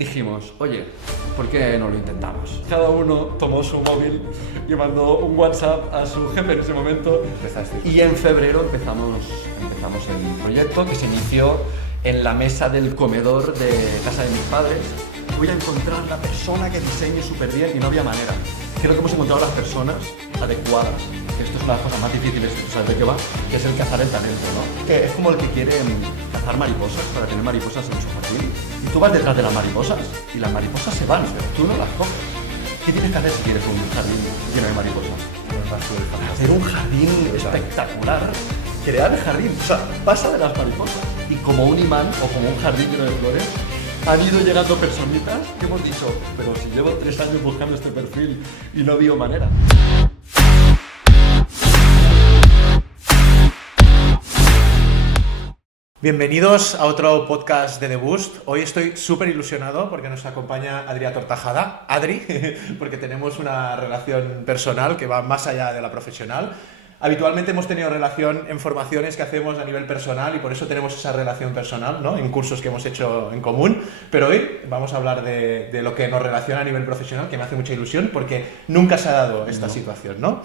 dijimos, oye, ¿por qué no lo intentamos? Cada uno tomó su móvil y mandó un WhatsApp a su jefe en ese momento. Y en febrero empezamos el proyecto, que se inició en la mesa del comedor de casa de mis padres. Voy a encontrar la persona que diseñe súper bien y no había manera. Creo que hemos encontrado las personas adecuadas. Esto es una de las cosas más difíciles, tú sabes de qué va, que es el cazar el talento, ¿no? Que es como el que quiere cazar mariposas para tener mariposas en su jardín. Y tú vas detrás de las mariposas y las mariposas se van, pero tú no las coges. ¿Qué tienes que hacer si quieres un jardín lleno de mariposas? Hacer un jardín espectacular, crear el jardín, o sea, pasa de las mariposas. Y como un imán o como un jardín lleno de flores, han ido llegando personitas que hemos dicho, pero si llevo 3 años buscando este perfil y no veo manera. Bienvenidos a otro podcast de The Boost. Hoy estoy súper ilusionado porque nos acompaña Adrià Tortajada. Adri, porque tenemos una relación personal que va más allá de la profesional. Habitualmente hemos tenido relación en formaciones que hacemos a nivel personal y por eso tenemos esa relación personal, ¿no? En cursos que hemos hecho en común. Pero hoy vamos a hablar de lo que nos relaciona a nivel profesional, que me hace mucha ilusión porque nunca se ha dado esta situación, ¿no?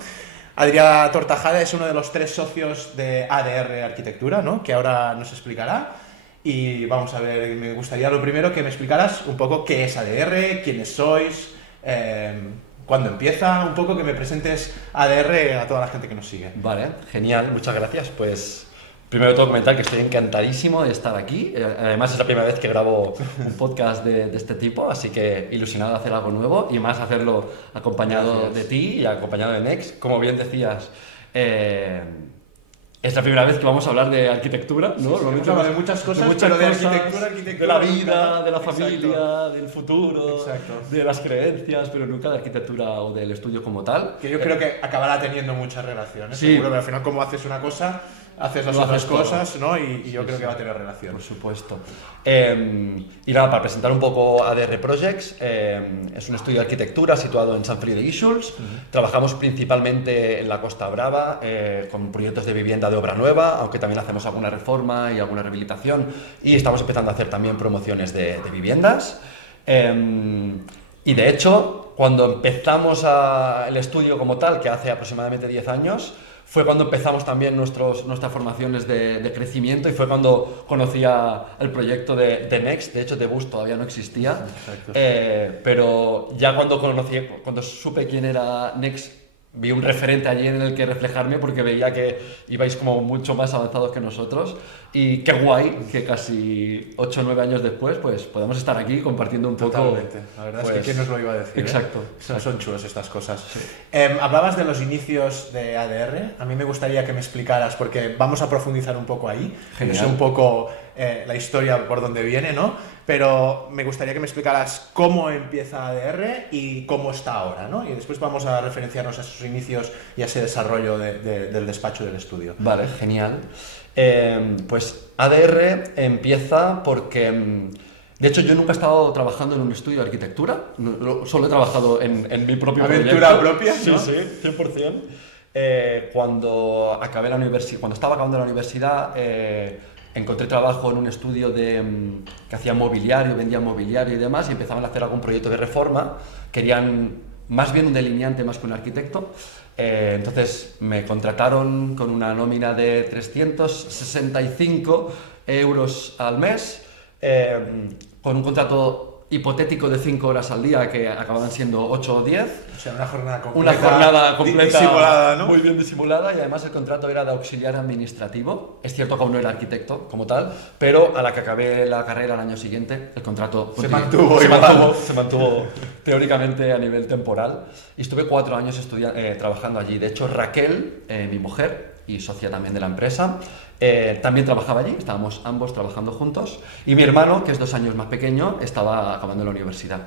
Adrià Tortajada es uno de los 3 socios de ADR Arquitectura, ¿no? Que ahora nos explicará. Y vamos a ver, me gustaría lo primero que me explicaras un poco qué es ADR, quiénes sois, cuándo empieza, un poco que me presentes ADR a toda la gente que nos sigue. Vale, genial, muchas gracias. Pues primero de todo comentar que estoy encantadísimo de estar aquí. Además es la primera vez que grabo un podcast de este tipo, así que ilusionado de hacer algo nuevo y más hacerlo acompañado de ti y acompañado de Next. Como bien decías, es la primera vez que vamos a hablar de arquitectura, ¿no? Sí, hemos hablado de muchas cosas, pero de arquitectura, de la vida, de la familia, exacto, del futuro, exacto, de las creencias, pero nunca de arquitectura o del estudio como tal. Que yo creo que acabará teniendo muchas relaciones, sí. Seguro que al final como haces una cosa, haces las otras cosas, ¿no? Y yo creo que va a tener relación. Por supuesto. Y nada, para presentar un poco ADR Projects, es un estudio de arquitectura situado en Sant Feliu de Guíxols. Trabajamos principalmente en la Costa Brava, con proyectos de vivienda de obra nueva, aunque también hacemos alguna reforma y alguna rehabilitación. Y estamos empezando a hacer también promociones de viviendas. Y de hecho, cuando empezamos el estudio como tal, que hace aproximadamente 10 años, fue cuando empezamos también nuestras formaciones de crecimiento y fue cuando conocía el proyecto de Next. De hecho, The Boost todavía no existía. Exacto. Pero ya cuando supe quién era Next, vi un referente allí en el que reflejarme porque veía que ibais como mucho más avanzados que nosotros y qué guay que casi 8 o 9 años después pues podamos estar aquí compartiendo un poco. Totalmente, la verdad pues, es que quién nos lo iba a decir. Exacto. Son chulos estas cosas. Sí. Hablabas de los inicios de ADR, a mí me gustaría que me explicaras porque vamos a profundizar un poco ahí. Genial. Es un poco la historia por donde viene, ¿no? Pero me gustaría que me explicaras cómo empieza ADR y cómo está ahora, ¿no? Y después vamos a referenciarnos a esos inicios y a ese desarrollo del despacho del estudio. Vale, genial. Pues ADR empieza porque, de hecho, yo nunca he estado trabajando en un estudio de arquitectura, solo he trabajado en mi propio ¿Aventura proyecto. propia? Sí, ¿no? sí, 100%. Cuando estaba acabando la universidad, encontré trabajo en un estudio que hacía mobiliario, vendía mobiliario y demás, y empezaban a hacer algún proyecto de reforma. Querían más bien un delineante más que un arquitecto. Entonces me contrataron con una nómina de 365 euros al mes, con un contrato hipotético de 5 horas al día que acababan siendo 8 o 10. O sea, una jornada completa. Disimulada, ¿no? Muy bien disimulada, y además el contrato era de auxiliar administrativo. Es cierto que aún no era arquitecto como tal, pero a la que acabé la carrera el año siguiente el contrato se mantuvo teóricamente a nivel temporal, y estuve 4 años trabajando allí. De hecho, Raquel, mi mujer y socia también de la empresa, también trabajaba allí, estábamos ambos trabajando juntos, y mi hermano, que es 2 años más pequeño, estaba acabando la universidad.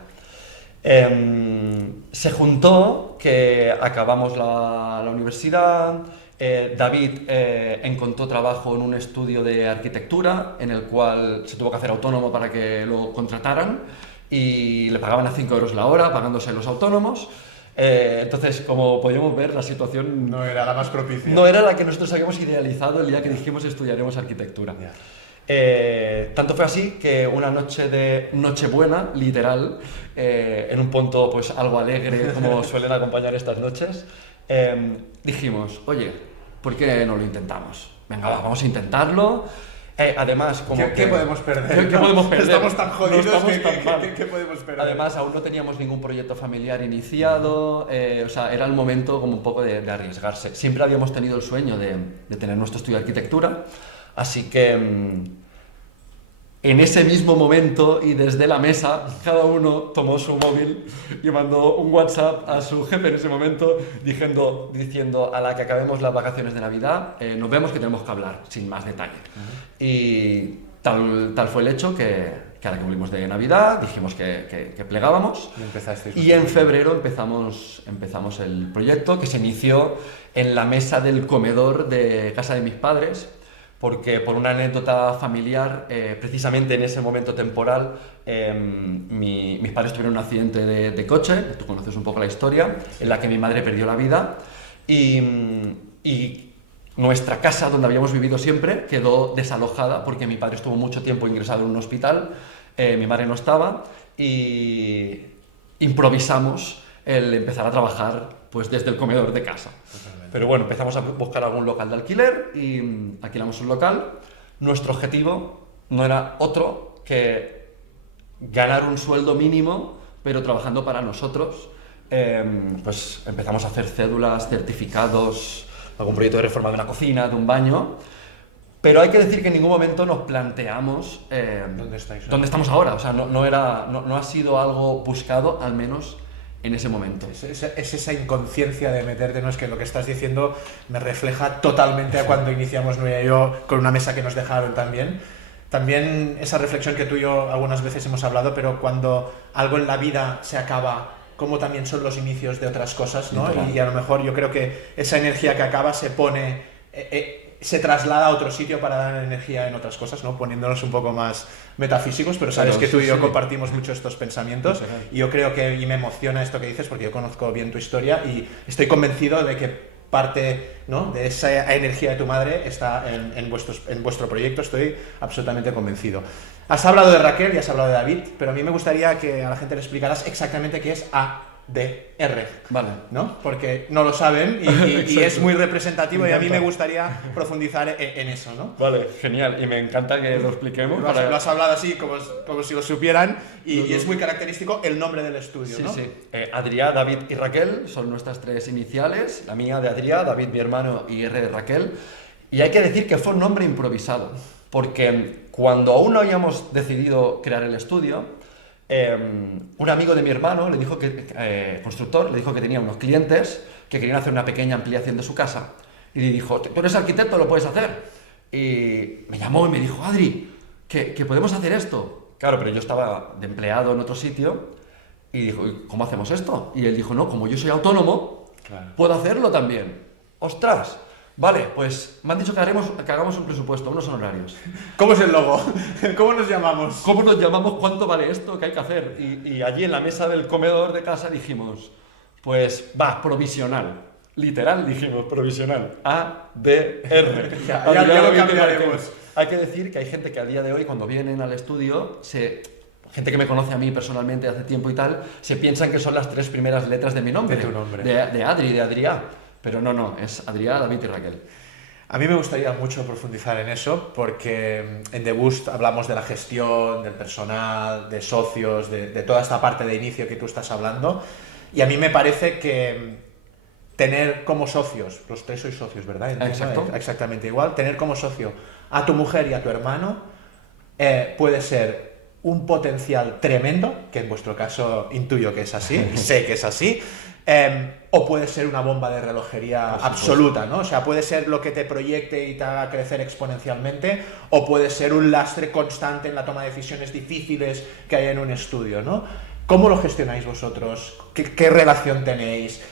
Se juntó que acabamos la universidad. David encontró trabajo en un estudio de arquitectura en el cual se tuvo que hacer autónomo para que lo contrataran y le pagaban a 5 euros la hora pagándose los autónomos. Entonces, como podíamos ver, la situación no era la más propicia. No era la que nosotros habíamos idealizado el día que dijimos estudiaremos arquitectura. Yeah. Tanto fue así que una noche de Nochebuena, literal, en un punto pues algo alegre como suelen acompañar estas noches, dijimos, oye, ¿por qué no lo intentamos? Venga, vamos a intentarlo. Además, como ¿Qué podemos perder? ¿Qué podemos perder? Estamos tan jodidos, No estamos tan mal. ¿Qué podemos perder? Además, aún no teníamos ningún proyecto familiar iniciado, o sea, era el momento como un poco de arriesgarse. Siempre habíamos tenido el sueño de tener nuestro estudio de arquitectura, así que en ese mismo momento y desde la mesa, cada uno tomó su móvil y mandó un WhatsApp a su jefe en ese momento diciendo a la que acabemos las vacaciones de Navidad, nos vemos que tenemos que hablar, sin más detalle. Y tal fue el hecho que a la que volvimos de Navidad dijimos que plegábamos y en febrero empezamos el proyecto, que se inició en la mesa del comedor de casa de mis padres, porque por una anécdota familiar, precisamente en ese momento temporal, mis padres tuvieron un accidente de coche, tú conoces un poco la historia, en la que mi madre perdió la vida y nuestra casa, donde habíamos vivido siempre, quedó desalojada porque mi padre estuvo mucho tiempo ingresado en un hospital, mi madre no estaba y improvisamos el empezar a trabajar pues desde el comedor de casa. Pero bueno, empezamos a buscar algún local de alquiler y alquilamos un local. Nuestro objetivo no era otro que ganar un sueldo mínimo, pero trabajando para nosotros. Pues empezamos a hacer cédulas, certificados, algún proyecto de reforma de una cocina, de un baño. Pero hay que decir que en ningún momento nos planteamos dónde estamos ahora. O sea, no ha sido algo buscado, al menos en ese momento. Es esa inconsciencia de meterte, no es que lo que estás diciendo me refleja totalmente a cuando iniciamos Nuria y yo con una mesa que nos dejaron también. También esa reflexión que tú y yo algunas veces hemos hablado, pero cuando algo en la vida se acaba, como también son los inicios de otras cosas, ¿no? Y a lo mejor yo creo que esa energía que acaba se pone, se traslada a otro sitio para dar energía en otras cosas, ¿no? Poniéndonos un poco más metafísicos, pero sabes que tú y yo compartimos mucho estos pensamientos y yo creo que, y me emociona esto que dices porque yo conozco bien tu historia y estoy convencido de que parte, ¿no?, de esa energía de tu madre está en vuestro proyecto, estoy absolutamente convencido. Has hablado de Raquel y has hablado de David, pero a mí me gustaría que a la gente le explicaras exactamente qué es ADR, Vale. ¿no? Porque no lo saben y es muy representativo y a mí me gustaría profundizar en eso, ¿no? Vale, genial, y me encanta que lo expliquemos. Lo has hablado así como si lo supieran y es muy característico el nombre del estudio, ¿no? Sí. Adrià, David y Raquel son nuestras tres iniciales, la mía de Adrià, David mi hermano y R de Raquel, y hay que decir que fue un nombre improvisado, porque cuando aún no habíamos decidido crear el estudio, un amigo de mi hermano le dijo constructor, le dijo que tenía unos clientes que querían hacer una pequeña ampliación de su casa y le dijo, tú eres arquitecto, lo puedes hacer. Y me llamó y me dijo, Adri, que podemos hacer esto. Claro, pero yo estaba de empleado en otro sitio y dijo, ¿cómo hacemos esto? Y él dijo, no, como yo soy autónomo, puedo hacerlo también. ¡Ostras! Vale, pues me han dicho que hagamos un presupuesto, unos honorarios. ¿Cómo es el logo? ¿Cómo nos llamamos? ¿Cómo nos llamamos? ¿Cuánto vale esto? ¿Qué hay que hacer? Y allí en la mesa del comedor de casa dijimos, pues va, provisional. Literal dijimos, provisional. ADR. Ya lo cambiaremos. Hay que decir que hay gente que a día de hoy, cuando vienen al estudio, gente que me conoce a mí personalmente hace tiempo y tal, se piensan que son las tres primeras letras de mi nombre. De tu nombre. De Adri, de Adrià. Pero no, es Adrià, David y Raquel. A mí me gustaría mucho profundizar en eso porque en The Boost hablamos de la gestión, del personal, de socios, de toda esta parte de inicio que tú estás hablando y a mí me parece que tener como socios, los tres sois socios, ¿verdad? Exacto. Exactamente igual, tener como socio a tu mujer y a tu hermano puede ser un potencial tremendo, que en vuestro caso intuyo que es así, sé que es así, o puede ser una bomba de relojería absoluta, ¿no? O sea, puede ser lo que te proyecte y te haga crecer exponencialmente, o puede ser un lastre constante en la toma de decisiones difíciles que hay en un estudio, ¿no? ¿Cómo lo gestionáis vosotros? ¿Qué relación tenéis?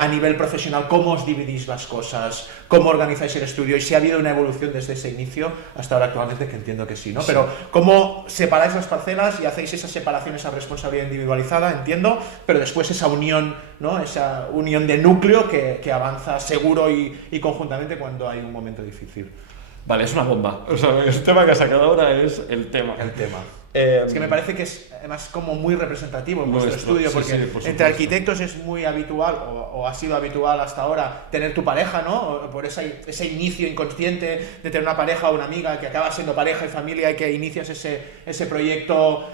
A nivel profesional, ¿cómo os dividís las cosas? ¿Cómo organizáis el estudio? Y si ha habido una evolución desde ese inicio hasta ahora actualmente, que entiendo que sí, ¿no? Sí. Pero ¿cómo separáis las parcelas y hacéis esa separación, esa responsabilidad individualizada? Entiendo, pero después esa unión, ¿no? Esa unión de núcleo que avanza seguro y conjuntamente cuando hay un momento difícil. Vale, es una bomba. O sea, el tema que ha sacado ahora es el tema. El tema. Es que me parece que es además como muy representativo en vuestro estudio, sí, porque sí, por supuesto. entre arquitectos es muy habitual, o ha sido habitual hasta ahora, tener tu pareja, ¿no? O por ese inicio inconsciente de tener una pareja o una amiga que acaba siendo pareja y familia y que inicias ese proyecto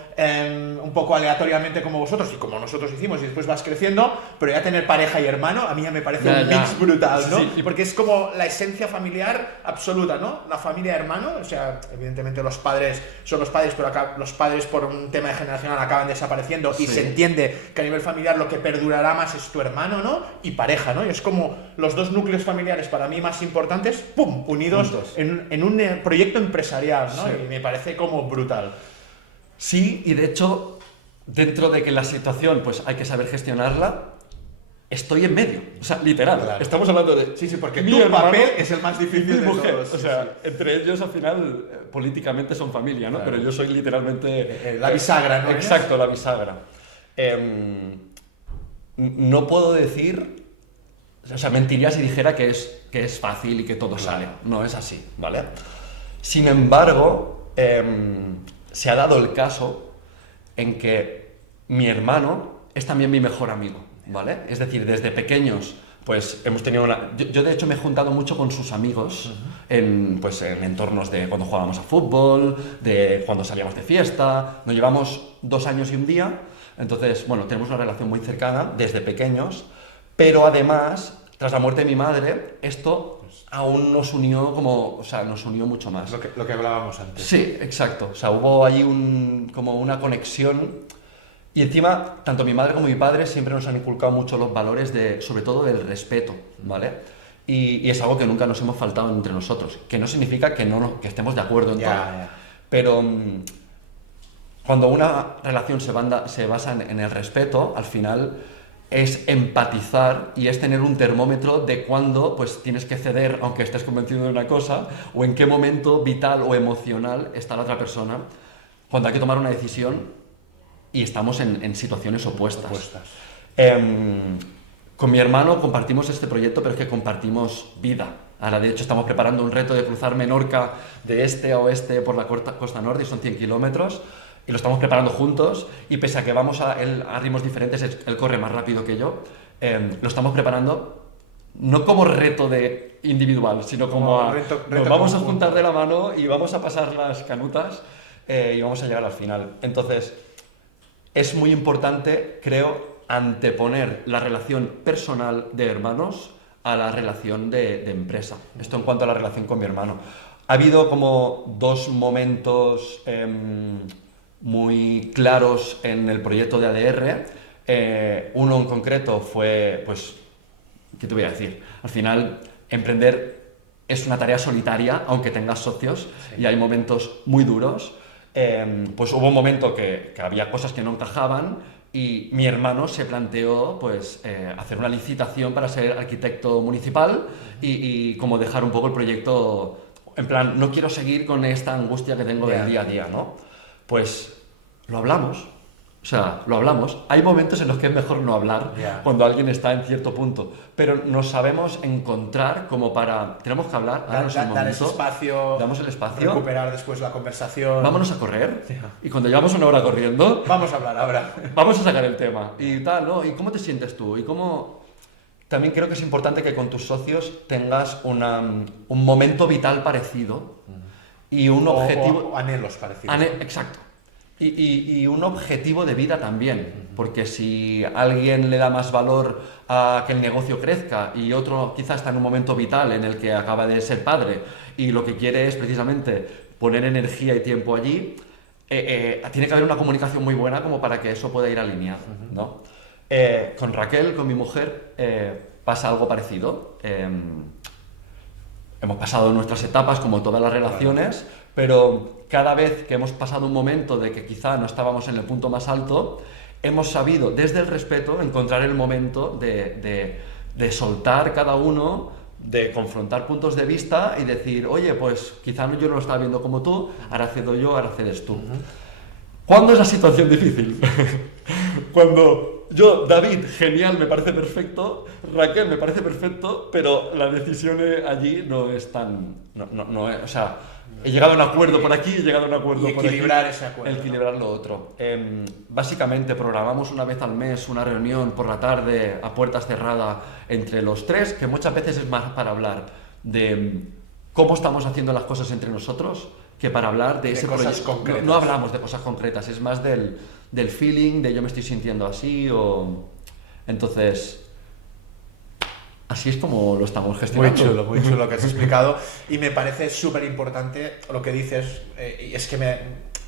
un poco aleatoriamente como vosotros y como nosotros hicimos y después vas creciendo, pero ya tener pareja y hermano a mí ya me parece un mix brutal, ¿no? Sí. Porque es como la esencia familiar absoluta, ¿no? La familia hermano, o sea, evidentemente los padres son los padres, pero acá los padres por un tema generacional acaban desapareciendo y se entiende que a nivel familiar lo que perdurará más es tu hermano, ¿no? Y pareja, ¿no? Y es como los dos núcleos familiares para mí más importantes, ¡pum!, unidos en un proyecto empresarial, ¿no? Sí. Y me parece como brutal. Sí, y de hecho, dentro de que la situación pues hay que saber gestionarla, estoy en medio. O sea, literal. Claro. Estamos hablando de... Sí, porque mi tu hermano, papel es el más difícil mi de mujer. todos. O sea, entre ellos al final políticamente son familia, ¿no? Claro. Pero yo soy literalmente... La bisagra, ¿no? Exacto, la bisagra. No puedo decir... O sea, mentiría si dijera que es fácil y que todo sale. No es así, ¿vale? Sin embargo, se ha dado el caso en que mi hermano es también mi mejor amigo, ¿vale? Es decir, desde pequeños, pues hemos tenido una... Yo de hecho me he juntado mucho con sus amigos en entornos de cuando jugábamos a fútbol, de cuando salíamos de fiesta. Nos llevamos 2 años y un día, entonces, bueno, tenemos una relación muy cercana desde pequeños, pero además, tras la muerte de mi madre, esto aún nos unió nos unió mucho más. Lo que hablábamos antes. Sí, exacto. O sea, hubo ahí como una conexión. Y encima, tanto mi madre como mi padre siempre nos han inculcado mucho los valores sobre todo del respeto, ¿vale? Y es algo que nunca nos hemos faltado entre nosotros. Que no significa que estemos de acuerdo en todo. Pero cuando una relación se basa en el respeto, al final es empatizar y es tener un termómetro de cuándo pues tienes que ceder aunque estés convencido de una cosa, o en qué momento vital o emocional está la otra persona cuando hay que tomar una decisión y estamos en situaciones opuestas. Con mi hermano compartimos este proyecto, pero es que compartimos vida. Ahora de hecho estamos preparando un reto de cruzar Menorca de este a oeste por la costa norte y son 100 kilómetros. Y lo estamos preparando juntos, y pese a que vamos a ritmos diferentes, él corre más rápido que yo, lo estamos preparando no como reto individual, sino como reto nos vamos conjunto. a juntar de la mano y vamos a pasar las canutas y vamos a llegar al final. Entonces, es muy importante, creo, anteponer la relación personal de hermanos a la relación de empresa. Esto en cuanto a la relación con mi hermano. Ha habido como 2 momentos muy claros en el proyecto de ADR. Uno en concreto fue, pues, ¿qué te voy a decir? Al final, emprender es una tarea solitaria, aunque tengas socios, y hay momentos muy duros. Pues hubo un momento que había cosas que no encajaban y mi hermano se planteó pues, hacer una licitación para ser arquitecto municipal y como dejar un poco el proyecto, en plan, no quiero seguir con esta angustia que tengo del día a día, ¿no? Pues lo hablamos, o sea, lo hablamos. Hay momentos en los que es mejor no hablar cuando alguien está en cierto punto, pero nos sabemos encontrar como para... Tenemos que hablar, dar ese espacio, damos el espacio, recuperar después la conversación. Vámonos a correr y cuando llevamos 1 hora corriendo... Vamos a hablar ahora. Vamos a sacar el tema y tal, ¿no? ¿Y cómo te sientes tú? Y cómo... También creo que es importante que con tus socios tengas un momento vital parecido y un objetivo... O anhelos parecidos. Exacto. Y un objetivo de vida también, porque si alguien le da más valor a que el negocio crezca y otro quizás está en un momento vital en el que acaba de ser padre y lo que quiere es precisamente poner energía y tiempo allí, tiene que haber una comunicación muy buena como para que eso pueda ir alineado, ¿no? Con Raquel, con mi mujer, pasa algo parecido. Hemos pasado nuestras etapas como todas las relaciones, pero cada vez que hemos pasado un momento de que quizá no estábamos en el punto más alto, hemos sabido desde el respeto encontrar el momento de soltar cada uno, de confrontar puntos de vista y decir, oye, pues quizá yo no lo estaba viendo como tú, ahora cedo yo, ahora cedes tú. ¿Cuándo es la situación difícil? Cuando David, genial, me parece perfecto, Raquel, me parece perfecto, pero la decisión allí no es tan... No es, o sea, he llegado a un acuerdo por aquí, he llegado a un acuerdo por aquí. Equilibrar ese acuerdo. Equilibrar lo otro. Básicamente programamos una vez al mes una reunión por la tarde a puertas cerradas entre los tres, que muchas veces es más para hablar de cómo estamos haciendo las cosas entre nosotros que para hablar de ese cosas proyecto. concretas. No hablamos de cosas concretas, es más del feeling, de yo me estoy sintiendo así o... Entonces, así es como lo estamos gestionando. Muy chulo lo que has explicado y me parece súper importante lo que dices y es que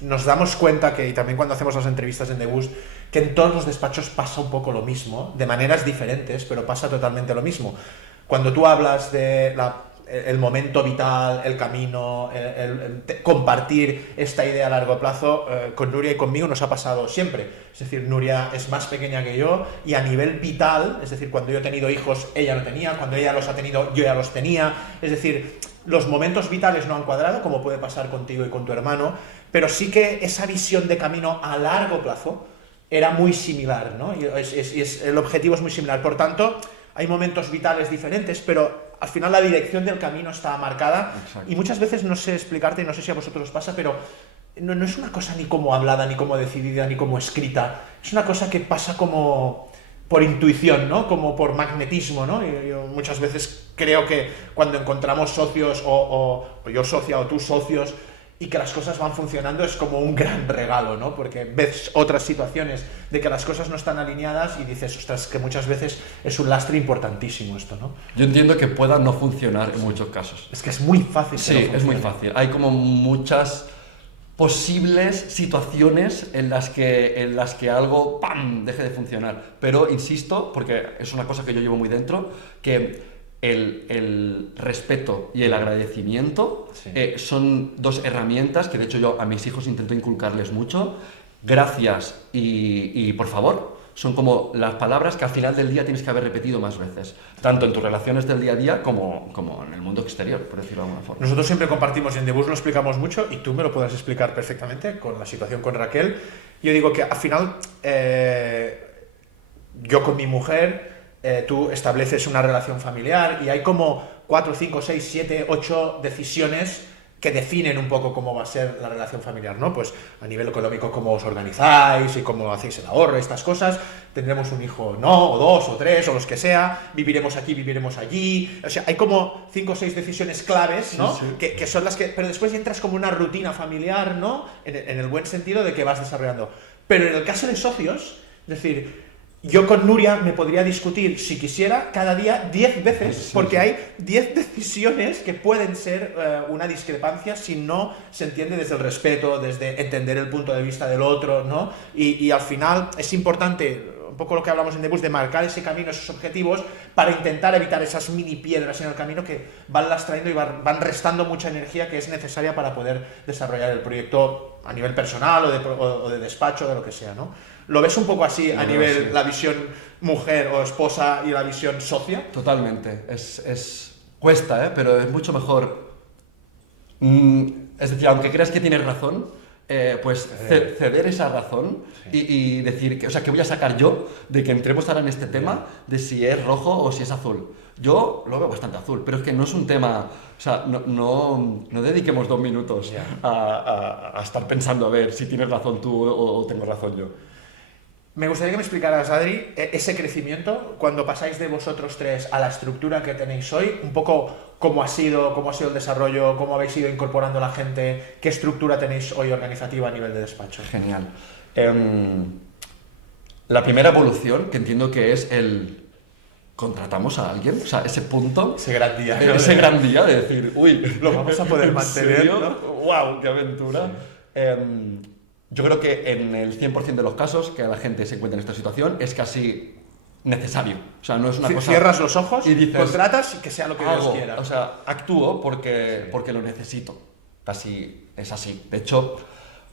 nos damos cuenta que, y también cuando hacemos las entrevistas en The Boost, que en todos los despachos pasa un poco lo mismo, de maneras diferentes, pero pasa totalmente lo mismo. Cuando tú hablas de el momento vital, el camino, el compartir esta idea a largo plazo, con Nuria y conmigo nos ha pasado siempre. Es decir, Nuria es más pequeña que yo y a nivel vital, es decir, cuando yo he tenido hijos, ella no tenía, cuando ella los ha tenido, yo ya los tenía. Es decir, los momentos vitales no han cuadrado, como puede pasar contigo y con tu hermano, pero sí que esa visión de camino a largo plazo era muy similar, ¿no? Y el objetivo es muy similar. Por tanto, hay momentos vitales diferentes, pero al final la dirección del camino está marcada. Exacto. Y muchas veces no sé explicarte, y no sé si a vosotros os pasa, pero no es una cosa ni como hablada, ni como decidida, ni como escrita. Es una cosa que pasa como por intuición, ¿no? Como por magnetismo, ¿no? Yo muchas veces creo que cuando encontramos socios o yo socia o tú socios y que las cosas van funcionando es como un gran regalo, ¿no? Porque ves otras situaciones de que las cosas no están alineadas y dices, ostras, que muchas veces es un lastre importantísimo esto, ¿no? Yo entiendo que pueda no funcionar en muchos casos. Es que es muy fácil. Sí, es muy fácil. Hay como muchas posibles situaciones en las que algo ¡pam!, deje de funcionar. Pero insisto, porque es una cosa que yo llevo muy dentro, que el respeto y el agradecimiento son dos herramientas que de hecho yo a mis hijos intento inculcarles mucho. Gracias y por favor son como las palabras que al final del día tienes que haber repetido más veces, tanto en tus relaciones del día a día como en el mundo exterior, por decirlo de alguna forma. Nosotros siempre compartimos y en The Boost lo explicamos mucho y tú me lo puedes explicar perfectamente con la situación con Raquel. Yo digo que al final yo con mi mujer, tú estableces una relación familiar y hay como 4, 5, 6, 7, 8 decisiones que definen un poco cómo va a ser la relación familiar, ¿no? Pues a nivel económico, cómo os organizáis y cómo hacéis el ahorro, estas cosas. Tendremos un hijo, no, o 2, o 3, o los que sea. Viviremos aquí, viviremos allí. O sea, hay como 5 o 6 decisiones claves, ¿no? Sí. Que son las que... Pero después entras como una rutina familiar, ¿no? En el buen sentido de que vas desarrollando. Pero en el caso de socios, es decir... Yo con Nuria me podría discutir, si quisiera, cada día 10 veces, porque hay 10 decisiones que pueden ser una discrepancia si no se entiende desde el respeto, desde entender el punto de vista del otro, ¿no? Y al final es importante, un poco lo que hablamos en The Boost, de marcar ese camino, esos objetivos, para intentar evitar esas mini piedras en el camino que van lastrando y van restando mucha energía que es necesaria para poder desarrollar el proyecto a nivel personal o de despacho, de lo que sea, ¿no? ¿Lo ves un poco así a nivel la visión mujer o esposa y la visión socia? Totalmente. Cuesta, pero es mucho mejor. Es decir, aunque creas que tienes razón, pues ceder esa razón y decir que, o sea, que voy a sacar yo de que entremos ahora en este tema de si es rojo o si es azul. Yo lo veo bastante azul, pero es que no es un tema, o sea, no dediquemos 2 minutos a estar pensando a ver si tienes razón tú o tengo razón yo. Me gustaría que me explicaras, Adri, ese crecimiento, cuando pasáis de vosotros tres a la estructura que tenéis hoy, un poco cómo ha sido el desarrollo, cómo habéis ido incorporando a la gente, qué estructura tenéis hoy organizativa a nivel de despacho. Genial. La primera evolución, que entiendo que es contratamos a alguien, o sea, ese punto... Ese gran día. Ese gran día de decir, uy, lo vamos a poder mantener, ¿no? ¡Wow, qué aventura! Sí. Yo creo que en el 100% de los casos que la gente se encuentra en esta situación es casi necesario. O sea, no es una cosa... Cierras los ojos, y dices, contratas y que sea lo que Dios quiera. O sea, actúo porque lo necesito. Es así. De hecho,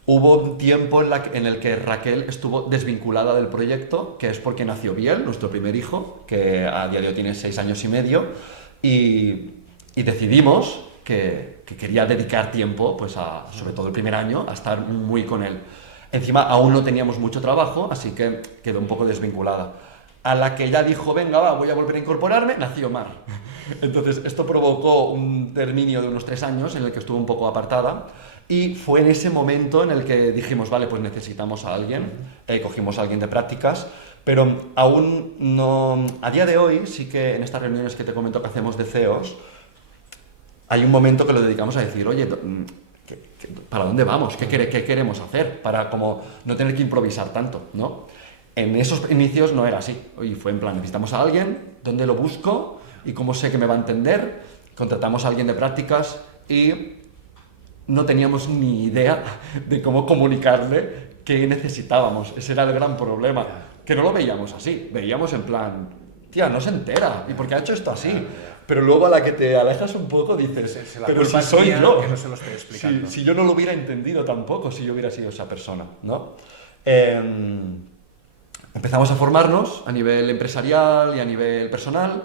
hubo un tiempo en el que Raquel estuvo desvinculada del proyecto, que es porque nació Biel, nuestro primer hijo, que a día de hoy tiene 6 años y medio, y decidimos que quería dedicar tiempo, pues sobre todo el primer año, a estar muy con él. Encima aún no teníamos mucho trabajo, así que quedó un poco desvinculada. A la que ya dijo, venga, va, voy a volver a incorporarme, nació Mar. Entonces esto provocó un terminio de unos 3 años en el que estuvo un poco apartada. Y fue en ese momento en el que dijimos, vale, pues necesitamos a alguien, cogimos a alguien de prácticas, pero aún no... A día de hoy sí que en estas reuniones que te comento que hacemos de CEOs, hay un momento que lo dedicamos a decir, oye, ¿para dónde vamos? ¿Qué queremos hacer? Para como no tener que improvisar tanto, ¿no? En esos inicios no era así, y fue en plan, necesitamos a alguien, ¿dónde lo busco? ¿Y cómo sé que me va a entender? Contratamos a alguien de prácticas y... no teníamos ni idea de cómo comunicarle qué necesitábamos. Ese era el gran problema. Que no lo veíamos así. Veíamos en plan, tía, no se entera. ¿Y por qué ha hecho esto así? Pero luego a la que te alejas un poco dices, pero si soy yo. Que no se lo estoy explicando. Si yo no lo hubiera entendido tampoco, si yo hubiera sido esa persona, ¿no? Empezamos a formarnos a nivel empresarial y a nivel personal.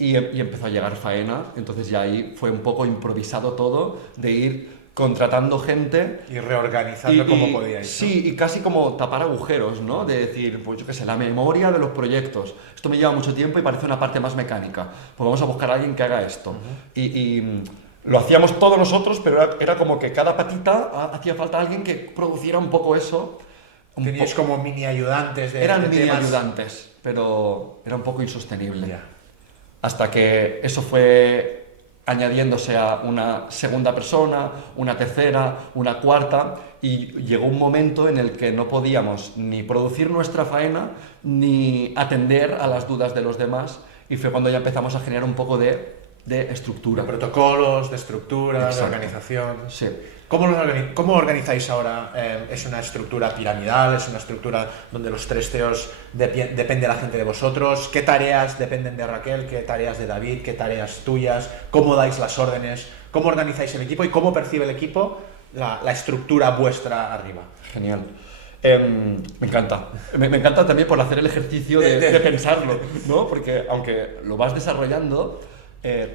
Y empezó a llegar faena. Entonces ya ahí fue un poco improvisado todo de ir contratando gente y reorganizando como podíais, ¿no? Sí, y casi como tapar agujeros, ¿no? De decir, pues yo qué sé, la memoria de los proyectos. Esto me lleva mucho tiempo y parece una parte más mecánica. Pues vamos a buscar a alguien que haga esto. Y lo hacíamos todos nosotros, pero era como que cada patita hacía falta alguien que produciera un poco eso. Teníais como mini ayudantes de Eran de mini temas. ayudantes, pero era un poco insostenible. Yeah. Hasta que eso fue añadiéndose a una segunda persona, una tercera, una cuarta, y llegó un momento en el que no podíamos ni producir nuestra faena, ni atender a las dudas de los demás, y fue cuando ya empezamos a generar un poco de estructura. De protocolos, de estructura, de organización. Sí. ¿Cómo organizáis ahora? ¿Es una estructura piramidal? ¿Es una estructura donde los 3 CEOs depende la gente de vosotros? ¿Qué tareas dependen de Raquel? ¿Qué tareas de David? ¿Qué tareas tuyas? ¿Cómo dais las órdenes? ¿Cómo organizáis el equipo? ¿Y cómo percibe el equipo la estructura vuestra arriba? Genial. Me encanta. Me encanta también por hacer el ejercicio de pensarlo, ¿no? Porque aunque lo vas desarrollando...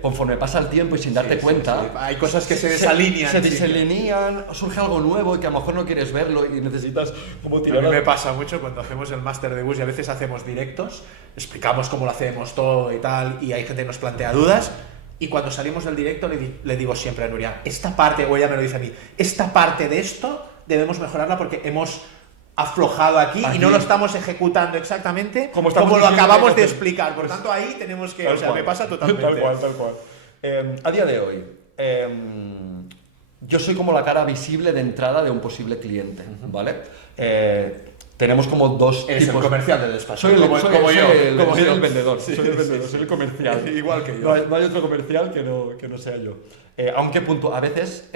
conforme pasa el tiempo y sin darte cuenta, sí. Hay cosas que se desalinean. Se desalinean, surge algo nuevo y que a lo mejor no quieres verlo y necesitas como tirar. A mí me pasa mucho cuando hacemos el máster de bus y a veces hacemos directos, explicamos cómo lo hacemos todo y tal, y hay gente que nos plantea dudas, y cuando salimos del directo le digo siempre a Nuria, esta parte, o ella me lo dice a mí, esta parte de esto debemos mejorarla porque hemos aflojado aquí y no lo estamos ejecutando exactamente como lo acabamos de explicar. Por tanto, ahí tenemos que... me pasa totalmente. Tal cual. A día de hoy, yo soy como la cara visible de entrada de un posible cliente, ¿vale? Tenemos como dos tipos. El comercial del despacho. Soy el vendedor. Sí, soy el vendedor, soy el comercial. Igual que yo. No hay otro comercial que no sea yo. Aunque a veces,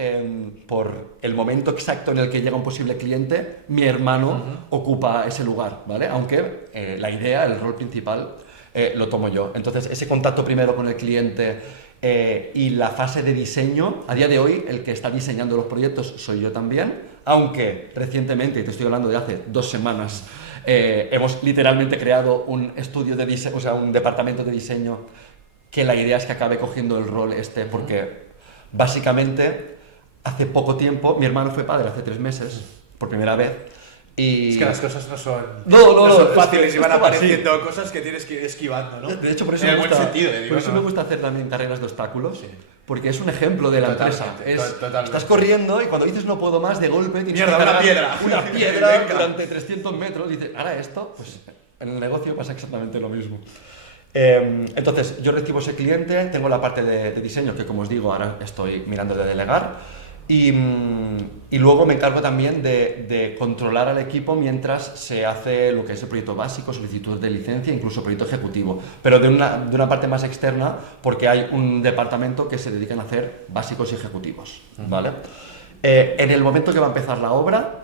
por el momento exacto en el que llega un posible cliente, mi hermano ocupa ese lugar, ¿vale? Aunque la idea, el rol principal, lo tomo yo. Entonces, ese contacto primero con el cliente y la fase de diseño, a día de hoy, el que está diseñando los proyectos soy yo también, aunque recientemente, y te estoy hablando de hace 2 semanas, hemos literalmente creado un estudio de diseño, o sea, un departamento de diseño que la idea es que acabe cogiendo el rol porque... Básicamente, hace poco tiempo, mi hermano fue padre hace 3 meses, por primera vez, y... Es que las cosas no son fáciles y van apareciendo cosas que tienes que ir esquivando, ¿no? De hecho, por eso, me gusta hacer también carreras de obstáculos, porque es un ejemplo de la empresa. Estás corriendo y cuando dices no puedo más, de golpe tienes que cargar una piedra durante 300 metros, y dices, ahora esto, pues en el negocio pasa exactamente lo mismo. Entonces, yo recibo ese cliente, tengo la parte de diseño, que como os digo, ahora estoy mirando de delegar, y luego me encargo también de controlar al equipo mientras se hace lo que es el proyecto básico, solicitud de licencia, incluso proyecto ejecutivo, pero de una parte más externa, porque hay un departamento que se dedica a hacer básicos y ejecutivos, ¿vale? En el momento que va a empezar la obra,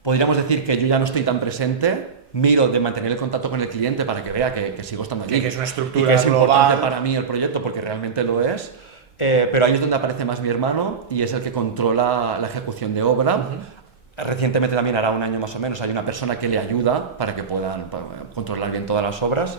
podríamos decir que yo ya no estoy tan presente, miro de mantener el contacto con el cliente para que vea que sigo estando aquí. Y que es una estructura y que es global. Importante para mí el proyecto porque realmente lo es. Pero ahí es donde aparece más mi hermano y es el que controla la ejecución de obra. Recientemente también, hará 1 año más o menos, hay una persona que le ayuda para que puedan controlar bien todas las obras.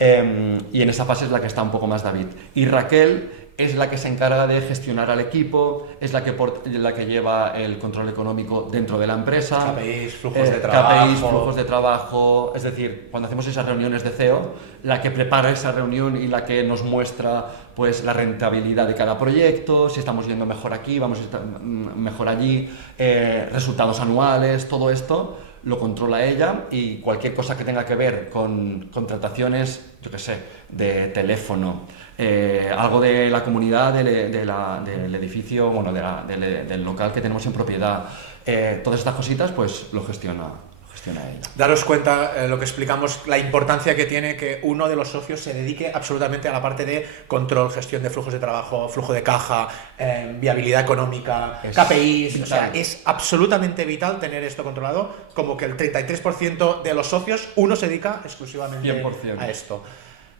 Y en esa fase es la que está un poco más David. Y Raquel es la que se encarga de gestionar al equipo, es la que lleva el control económico dentro de la empresa. KPIs, flujos de trabajo. KPIs, flujos de trabajo. Es decir, cuando hacemos esas reuniones de CEO, la que prepara esa reunión y la que nos muestra pues, la rentabilidad de cada proyecto, si estamos yendo mejor aquí, vamos a estar mejor allí, resultados anuales, todo esto lo controla ella, y cualquier cosa que tenga que ver con contrataciones, yo qué sé, de teléfono, algo de la comunidad del edificio, bueno, del local que tenemos en propiedad, todas estas cositas, pues lo gestiona ella. Daros cuenta lo que explicamos, la importancia que tiene que uno de los socios se dedique absolutamente a la parte de control, gestión de flujos de trabajo, flujo de caja, viabilidad económica, KPIs, o sea, es absolutamente vital tener esto controlado, como que el 33% de los socios, uno se dedica exclusivamente 100%. a esto.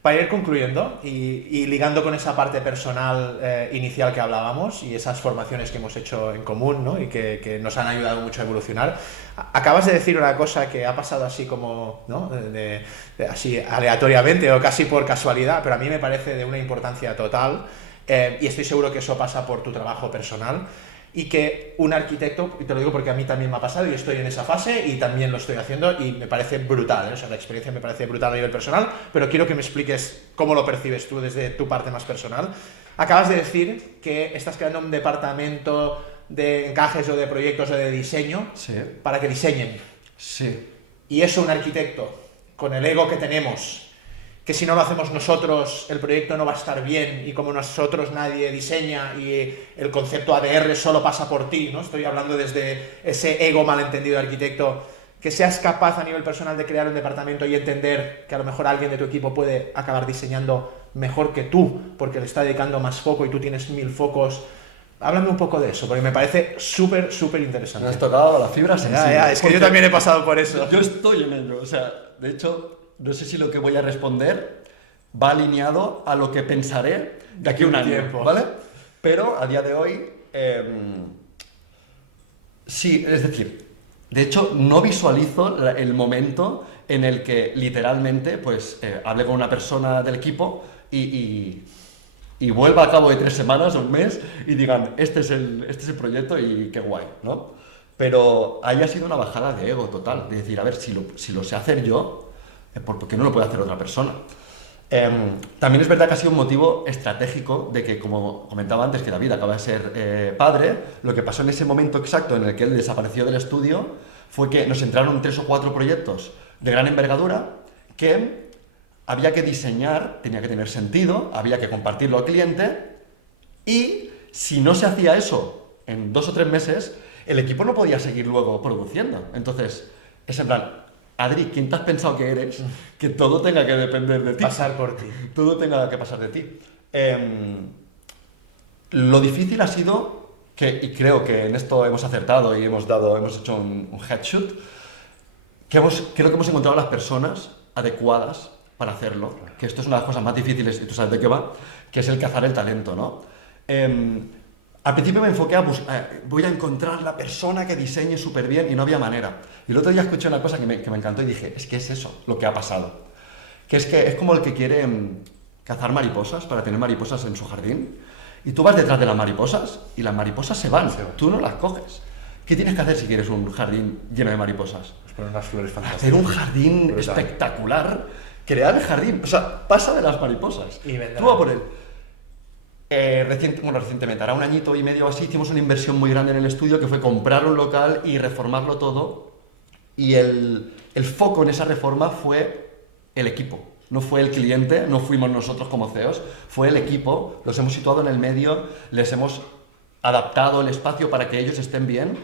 Para ir concluyendo y ligando con esa parte personal inicial que hablábamos y esas formaciones que hemos hecho en común, ¿no? Y que nos han ayudado mucho a evolucionar, acabas de decir una cosa que ha pasado así como, ¿no? Así aleatoriamente o casi por casualidad, pero a mí me parece de una importancia total, y estoy seguro que eso pasa por tu trabajo personal. Y que un arquitecto, y te lo digo porque a mí también me ha pasado y estoy en esa fase y también lo estoy haciendo y me parece brutal, ¿eh? O sea, la experiencia me parece brutal a nivel personal, pero quiero que me expliques cómo lo percibes tú desde tu parte más personal. Acabas de decir que estás creando un departamento de encajes o de proyectos o de diseño, sí, para que diseñen. Sí. Y eso un arquitecto, con el ego que tenemos, que si no lo hacemos nosotros el proyecto no va a estar bien, y como nosotros nadie diseña y el concepto ADR solo pasa por ti, ¿no? Estoy hablando desde ese ego malentendido de arquitecto, que seas capaz a nivel personal de crear un departamento y entender que a lo mejor alguien de tu equipo puede acabar diseñando mejor que tú porque le está dedicando más foco y tú tienes 1000 focos. Háblame un poco de eso, porque me parece súper, súper interesante. Me has tocado la fibra sensible. Es que yo también he pasado por eso. Yo estoy en ello, o sea, de hecho, no sé si lo que voy a responder va alineado a lo que pensaré de aquí a un año, ¿vale? Pero a día de hoy, sí, es decir, de hecho no visualizo el momento en el que literalmente pues hable con una persona del equipo y vuelva a cabo de 3 semanas o un mes y digan, este es el proyecto y qué guay, ¿no? Pero ahí ha sido una bajada de ego total, de decir, a ver, si lo sé hacer yo, ¿por qué no lo puede hacer otra persona? También es verdad que ha sido un motivo estratégico de que, como comentaba antes, que David acaba de ser padre. Lo que pasó en ese momento exacto en el que él desapareció del estudio fue que nos entraron 3 o 4 proyectos de gran envergadura que había que diseñar, tenía que tener sentido, había que compartirlo al cliente, y si no se hacía eso en 2 o 3 meses, el equipo no podía seguir luego produciendo. Entonces, es en plan, Adri, ¿quién te has pensado que eres? Que todo tenga que depender de ti. Pasar por ti. Todo tenga que pasar de ti. Lo difícil ha sido, y creo que en esto hemos acertado y hemos hecho un headshot, creo que hemos encontrado las personas adecuadas para hacerlo, que esto es una de las cosas más difíciles, y tú sabes de qué va, que es el cazar el talento, ¿no? Al principio me enfoqué voy a encontrar la persona que diseñe súper bien, y no había manera. Y el otro día escuché una cosa que me encantó y dije, es que es eso lo que ha pasado. Que es como el que quiere cazar mariposas para tener mariposas en su jardín, y tú vas detrás de las mariposas y las mariposas se van, tú no las coges. ¿Qué tienes que hacer si quieres un jardín lleno de mariposas? Pues poner unas flores fantásticas. Hacer un jardín espectacular, crear el jardín, o sea, pasa de las mariposas. Y vendrá. Tú vas por él. Recientemente, hará un añito y medio así, hicimos una inversión muy grande en el estudio, que fue comprar un local y reformarlo todo, y el foco en esa reforma fue el equipo, no fue el cliente, no fuimos nosotros como CEOs, fue el equipo. Los hemos situado en el medio, les hemos adaptado el espacio para que ellos estén bien,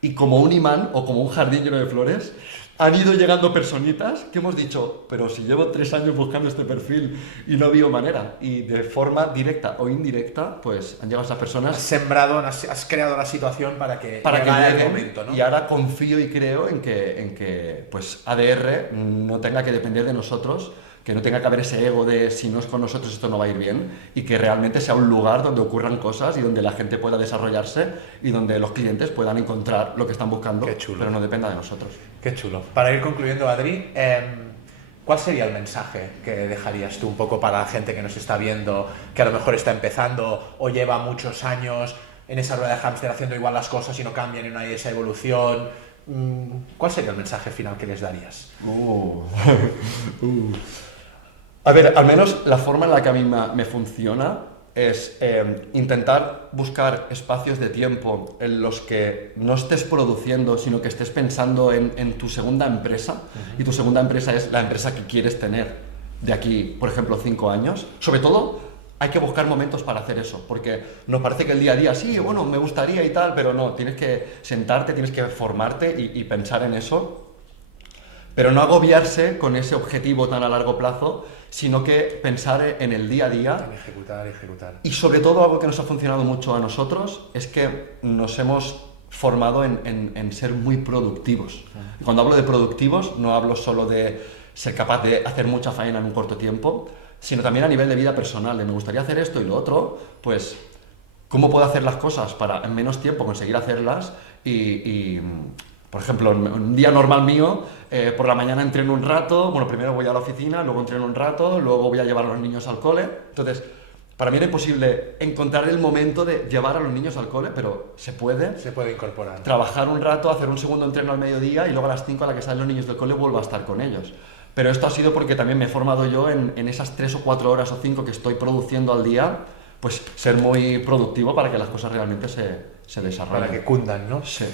y como un imán o como un jardín lleno de flores han ido llegando personitas que hemos dicho, pero si llevo 3 años buscando este perfil y no veo manera, y de forma directa o indirecta pues han llegado esas personas. Has creado la situación para que lleguen, el momento, ¿no? Y ahora confío y creo en que pues ADR no tenga que depender de nosotros, que no tenga que haber ese ego de si no es con nosotros esto no va a ir bien, y que realmente sea un lugar donde ocurran cosas y donde la gente pueda desarrollarse y donde los clientes puedan encontrar lo que están buscando, pero no dependa de nosotros. Qué chulo. Para ir concluyendo, Adri, ¿cuál sería el mensaje que dejarías tú un poco para la gente que nos está viendo, que a lo mejor está empezando o lleva muchos años en esa rueda de hámster haciendo igual las cosas y no cambian y no hay esa evolución? ¿Cuál sería el mensaje final que les darías? A ver, al menos la forma en la que a mí me funciona es intentar buscar espacios de tiempo en los que no estés produciendo, sino que estés pensando en tu segunda empresa. Y tu segunda empresa es la empresa que quieres tener de aquí, por ejemplo, 5 años. Sobre todo, hay que buscar momentos para hacer eso, porque nos parece que el día a día, sí, bueno, me gustaría y tal, pero no, tienes que sentarte, tienes que formarte y pensar en eso. Pero no agobiarse con ese objetivo tan a largo plazo, sino que pensar en el día a día. Ejecutar. Y sobre todo algo que nos ha funcionado mucho a nosotros es que nos hemos formado en ser muy productivos. Y cuando hablo de productivos no hablo solo de ser capaz de hacer mucha faena en un corto tiempo, sino también a nivel de vida personal, de me gustaría hacer esto y lo otro, pues cómo puedo hacer las cosas para en menos tiempo conseguir hacerlas y por ejemplo, en un día normal mío, por la mañana entreno un rato, bueno, primero voy a la oficina, luego entreno un rato, luego voy a llevar a los niños al cole. Entonces, para mí era imposible encontrar el momento de llevar a los niños al cole, pero se puede. Se puede incorporar. Trabajar un rato, hacer un segundo entreno al mediodía y luego a las 5 a la que salen los niños del cole vuelvo a estar con ellos. Pero esto ha sido porque también me he formado yo en esas 3 o 4 horas o 5 que estoy produciendo al día, pues ser muy productivo para que las cosas realmente se desarrollen. Para que cundan, ¿no? Sí.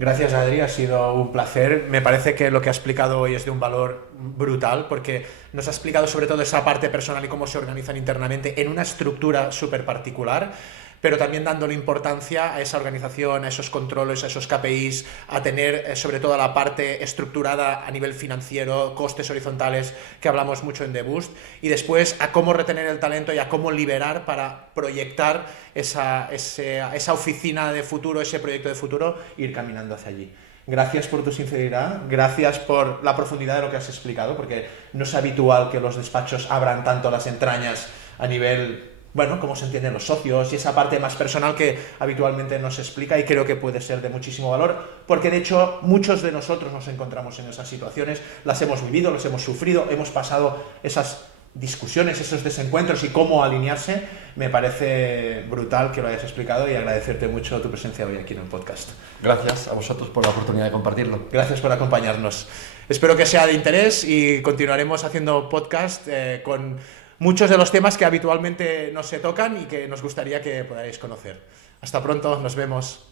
Gracias, Adri, ha sido un placer. Me parece que lo que ha explicado hoy es de un valor brutal porque nos ha explicado sobre todo esa parte personal y cómo se organizan internamente en una estructura súper particular, pero también dándole importancia a esa organización, a esos controles, a esos KPIs, a tener sobre todo la parte estructurada a nivel financiero, costes horizontales, que hablamos mucho en The Boost, y después a cómo retener el talento y a cómo liberar para proyectar esa oficina de futuro, ese proyecto de futuro, e ir caminando hacia allí. Gracias por tu sinceridad, gracias por la profundidad de lo que has explicado, porque no es habitual que los despachos abran tanto las entrañas a nivel, bueno, cómo se entienden los socios y esa parte más personal que habitualmente no se explica, y creo que puede ser de muchísimo valor, porque de hecho muchos de nosotros nos encontramos en esas situaciones, las hemos vivido, las hemos sufrido, hemos pasado esas discusiones, esos desencuentros y cómo alinearse. Me parece brutal que lo hayas explicado y agradecerte mucho tu presencia hoy aquí en el podcast. Gracias a vosotros por la oportunidad de compartirlo. Gracias por acompañarnos. Espero que sea de interés y continuaremos haciendo podcast con muchos de los temas que habitualmente no se tocan y que nos gustaría que podáis conocer. Hasta pronto, nos vemos.